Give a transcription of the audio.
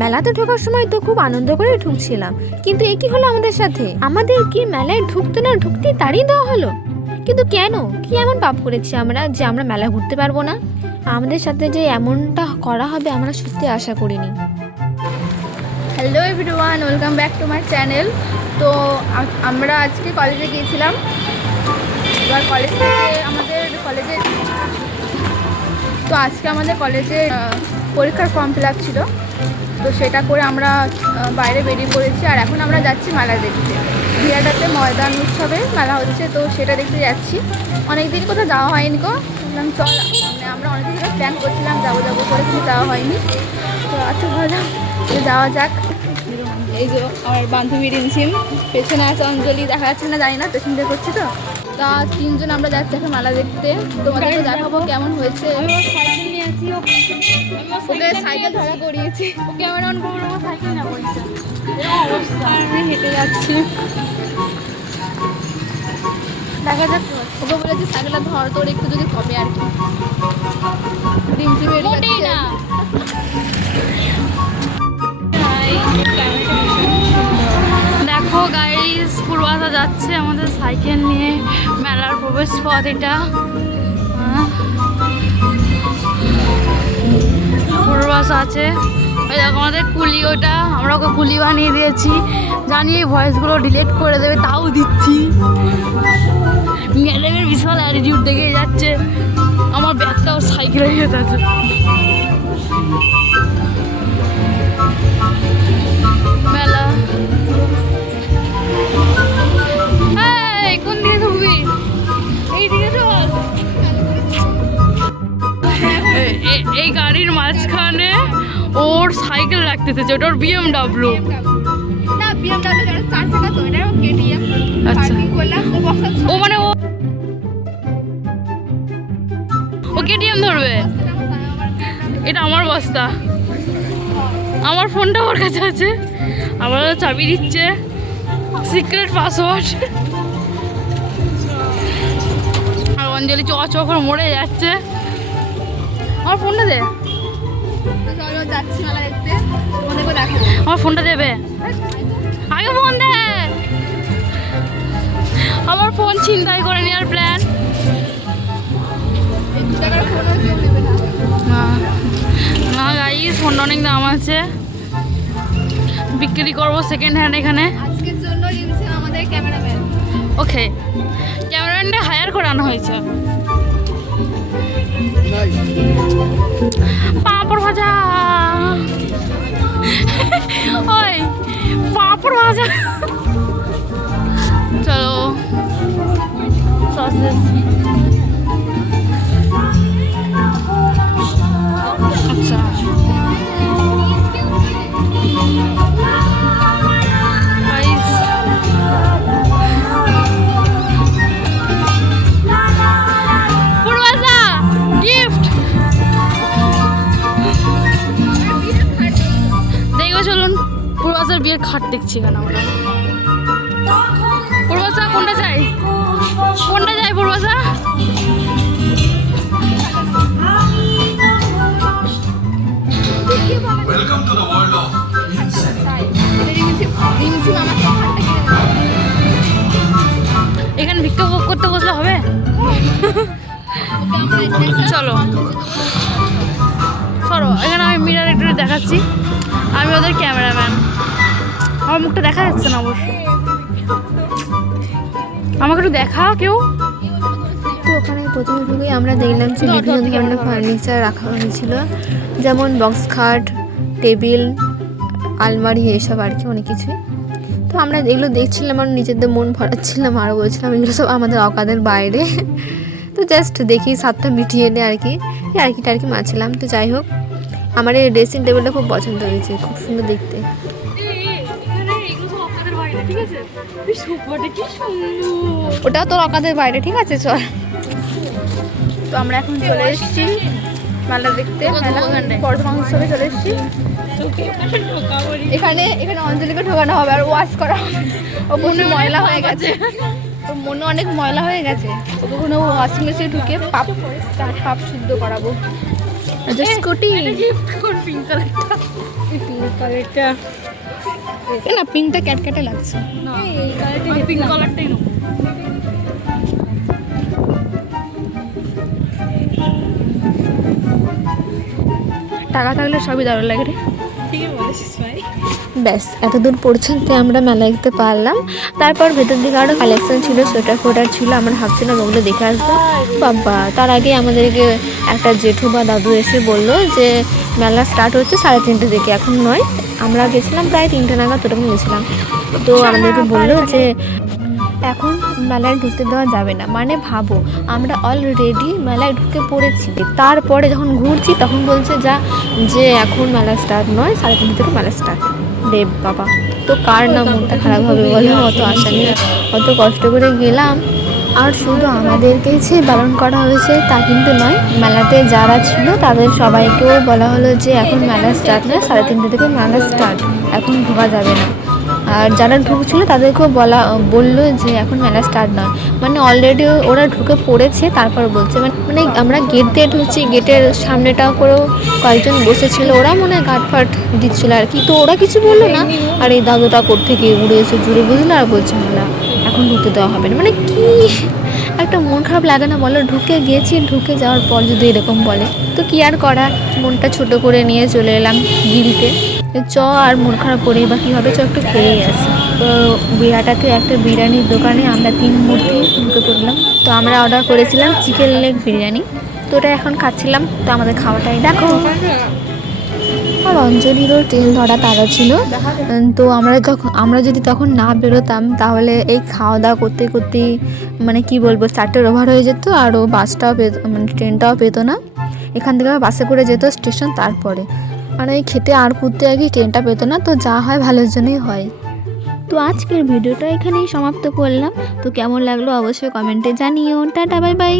মেলাতে ঢোকার সময় তো খুব আনন্দ করে ঢুকছিলাম। কিন্তু এ কি হলো আমাদের সাথে? আমাদের কি মেলায় ঢুকতে না ঢুকতে তাড়িয়ে দেওয়া হলো? কিন্তু কেন? কি এমন পাপ করেছি আমরা যে আমরা মেলা ঘুরতে পারব না? আমাদের সাথে যে এমনটা করা হবে আমরা সত্যি আশা করিনি। Hello everyone welcome back to my channel তো আমরা আজকে কলেজে গিয়েছিলাম। এবার কলেজ আমাদের কলেজে তো আজকে আমাদের কলেজে পরীক্ষার ফর্ম ফিল আপ ছিল। তো সেটা করে আমরা বাইরে বেরিয়ে পড়েছি। আর এখন আমরা যাচ্ছি মেলা দেখতে। বিহাটাতে ময়দান উৎসবে মেলা হচ্ছে, তো সেটা দেখতে যাচ্ছি। অনেক দিন কোথাও যাওয়া হয়নি গো। বললাম, চল মানে আমরা অনেক দিন প্ল্যান করছিলাম যাব যাব করে, কিন্তু যাওয়া হয়নি। তো আচ্ছা যে যাওয়া যাক। এই যে, আমার বান্ধবী রিমঝিম পেছনে আছে অঞ্জলি, দেখা যাচ্ছে না, জানি না, পেছন দিয়ে করছি তো। তা তিনজন আমরা যাচ্ছি এখন মালা দেখতে। তোমাদেরকে দেখাবো কেমন হয়েছে। ওকে সাইকেল ধরা করিয়েছি। ক্যামেরা অন করব সাইকেল না করিয়েছে হেঁটে যাচ্ছি। দেখা যাক ওকে বলেছি সাইকেলটা ধর তোর একটু যদি কমে আর কি। না। দেখো গাইস পূর্বাসা যাচ্ছে আমাদের সাইকেল নিয়ে, মেলার প্রবেশ পথ এটা। হ্যাঁ। আছে। ওই দেখো আমাদের কুলি ওটা, আমরা ওকে কুলি বানিয়ে দিয়েছি। জানি এই ভয়েসগুলো ডিলিট করে দেবে, তাও দিচ্ছি। ম্যাডামের বিশাল অ্যাটিটিউড দেখে যাচ্ছে। আমার ব্যাগটাও সাইকেলে যেতে আছে। এটা কেটিএম আচ্ছা। পার্কিং করলাম ও বসার ও মানে ও ও কেটিএম ধরবে? এটা আমার বস্তা। আমার ফোনটা ওর কাছে আছে। আমার চাবি দিচ্ছে। সিক্রেট পাসওয়ার্ড আর অঞ্জলি চ চ করে মরে যাচ্ছে। আমার ফোনটা দে। আমার ফোনটা দেবে। আগে ফোন দে। আমার ফোন ছিনতাই করে নেওয়ার প্ল্যান না। গাইস ফোনটা অনেক দাম আছে। বিক্রি করব সেকেন্ড হ্যান্ড এখানে। আজকের জন্য আমাদের ক্যামেরাম্যান ওকে। ক্যামেরাম্যানটা হায়ার করে আনা হয়েছে। পাঁপড় ভাজা। ওই পাঁপড় ভাজা। চলো সসেস করতে বসলে হবে? চলো। সরো এখানে আমি মিরার একটু দেখাচ্ছি। আমি ওদের ক্যামেরাম্যান আমার মুখটা দেখা যাচ্ছে না অবশ্য। আমাকে একটু দেখা কেউ। তো ওখানে প্রথমে ঢুকেই আমরা দেখলাম যে বিভিন্ন ধরনের ফার্নিচার রাখা হয়েছিল। যেমন বক্স খাট টেবিল আলমারি এসব আর কি অনেক কিছুই। তো আমরা এগুলো দেখছিলাম আর নিজেদের মন ভরাচ্ছিলাম, আর বলছিলাম, এগুলো সব আমাদের অকাদের বাইরে। তো জাস্ট দেখি সাতটা মিটিয়ে নে আর কি আর কি টার্কি মারছিলাম। তো যাই হোক, আমার এই ড্রেসিং টেবিলটা খুব পছন্দ হয়েছে, খুব সুন্দর দেখতে। ওটা তোর অকাদের বাইরে, ঠিক আছে, চল। তো আমরা এখন চলে এসেছি। মেলা দেখতে মেলা। বর্ধমান উৎসবে চলে এসেছি। এখানে এখানে অঞ্জলিকে ঢোকানো হবে আর ওয়াশ করা হবে। ও মনে ময়লা হয়ে গেছে। ওর মনে অনেক ময়লা হয়ে গেছে। ওকে কোনো ওয়াশিং মেশিনে ঢুকে পাপ তার পাপ শুদ্ধ করাবো। স্কুটি। পিঙ্ক কালারটা পিঙ্ক কালারটা না পিঙ্কটা ক্যাটক্যাটে লাগছে। না এই কালারটা পিঙ্ক কালারটাই নেব। টাকা থাকলে সবই দারুণ লাগে রে। ব্যাস এতদূর পর্যন্ত আমরা মেলা দেখতে পারলাম। তারপর ভেতর দিকে আরও কালেকশন ছিল সোয়েটার ফোটার ছিল আমরা ভাবছিলাম ওগুলো দেখে আসব। বাবা তার আগে আমাদেরকে একটা জেঠু বা দাদু এসে বলল যে মেলা স্টার্ট হচ্ছে সাড়ে তিনটে থেকে এখন নয়। আমরা গেছিলাম প্রায় তিনটে নাগাদ ওরকম গেছিলাম। তো আমাদেরকে বলল যে এখন মেলায় ঢুকতে দেওয়া যাবে না। মানে ভাবো আমরা অলরেডি মেলায় ঢুকে পড়েছি। তারপরে যখন ঘুরছি তখন বলছে যা যে এখন মেলা স্টার্ট নয় সাড়ে তিনটে থেকে মেলা স্টার্ট রে বাবা তো কার না মনটা খারাপ হবে বলে? অত আশা নিয়ে অত কষ্ট করে গেলাম। আর শুধু আমাদেরকেই যে বারণ করা হয়েছে তা কিন্তু নয় মেলাতে যারা ছিল তাদের সবাইকেও বলা হলো যে এখন মেলা স্টার্ট নয় সাড়ে তিনটে থেকে মেলা স্টার্ট এখন ঢোকা যাবে না। আর যারা ঢুকছিল তাদেরকেও বলা, বলল যে এখন মেলা স্টার্ট নয়। মানে অলরেডি ওরা ঢুকে পড়েছে, তারপর বলছে। মানে মানে আমরা গেট দিয়ে ঢুকছি গেটের সামনেটা করেও কয়েকজন বসেছিল। ওরা মনে হয় গাট ফাট দিচ্ছিল আর কি। তো ওরা কিছু বলল না। আর এই দাদুটা থেকে উড়ে এসে জুড়ে বুঝলো আর বলছে মেলা এখন ঢুকতে দেওয়া হবে না। মানে কি একটা মন খারাপ লাগে না বলো। ঢুকে গিয়েছি, ঢুকে যাওয়ার পর যদি এরকম বলে। তো কি আর করা মনটা ছোট করে নিয়ে চলে এলাম গিলতে চ, আর মন খারাপ করে বা কী হবে চ, একটু খেয়েই আসি। তো বিরাটাতে একটা বিরিয়ানির দোকানে আমরা তিন মূর্তি ঢুকে পড়লাম তো আমরা অর্ডার করেছিলাম চিকেন লেগ বিরিয়ানি। তো ওটা এখন খাচ্ছিলাম, তো আমাদের খাওয়াটাই দেখো। আর অঞ্জলিরও ট্রেন ধরা তারা ছিল। তো আমরা যখন আমরা যদি তখন না বেরোতাম, তাহলে এই খাওয়া দাওয়া করতে করতেই মানে কি বলব চারটের ওভার হয়ে যেত, আর ও বাসটাও পেত মানে ট্রেনটাও পেতো না। এখান থেকে বাসে করে যেত স্টেশন তারপরে। মানে এই খেতে আর ঘুরতে আগে কেনটা পেতো না? তো যা হয় ভালোর জন্যই হয়। তো আজকের ভিডিওটা এখানেই সমাপ্ত করলাম। তো কেমন লাগল অবশ্যই কমেন্টে জানিও। Tata, bye bye.